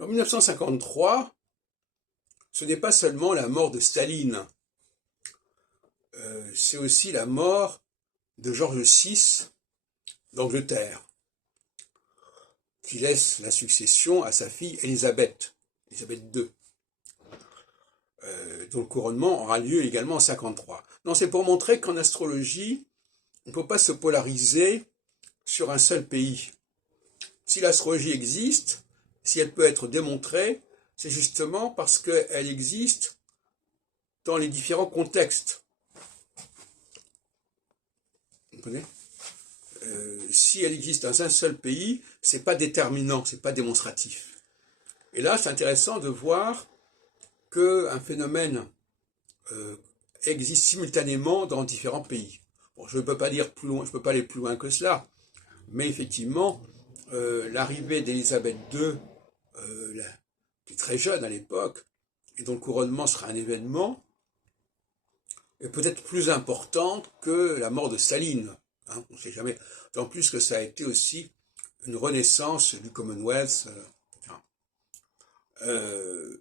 En 1953, ce n'est pas seulement la mort de Staline, c'est aussi la mort de George VI d'Angleterre, qui laisse la succession à sa fille Élisabeth, Élisabeth II, dont le couronnement aura lieu également en 1953. Non, c'est pour montrer qu'en astrologie, on ne peut pas se polariser sur un seul pays. Si l'astrologie existe, si elle peut être démontrée, c'est justement parce qu'elle existe dans les différents contextes. Vous comprenez ? Si elle existe dans un seul pays, c'est pas déterminant, c'est pas démonstratif. Et là, c'est intéressant de voir qu'un phénomène existe simultanément dans différents pays. Bon, je ne peux pas dire plus loin, je peux pas aller plus loin que cela, mais effectivement, l'arrivée d'Élisabeth II, qui est très jeune à l'époque, et dont le couronnement sera un événement, est peut-être plus importante que la mort de Staline. Hein, on ne sait jamais. D'autant plus que ça a été aussi une renaissance du Commonwealth.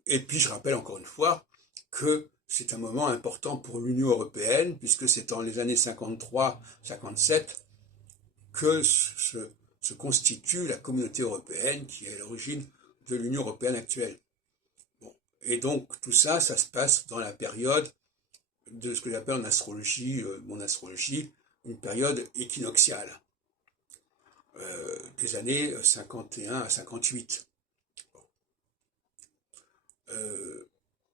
Et puis je rappelle encore une fois que c'est un moment important pour l'Union européenne, puisque c'est dans les années 53-57 que se constitue la communauté européenne qui est à l'origine de l'Union européenne actuelle. Bon. Et donc tout ça, ça se passe dans la période de ce que j'appelle en astrologie, mon astrologie, une période équinoxiale, des années 51 à 58.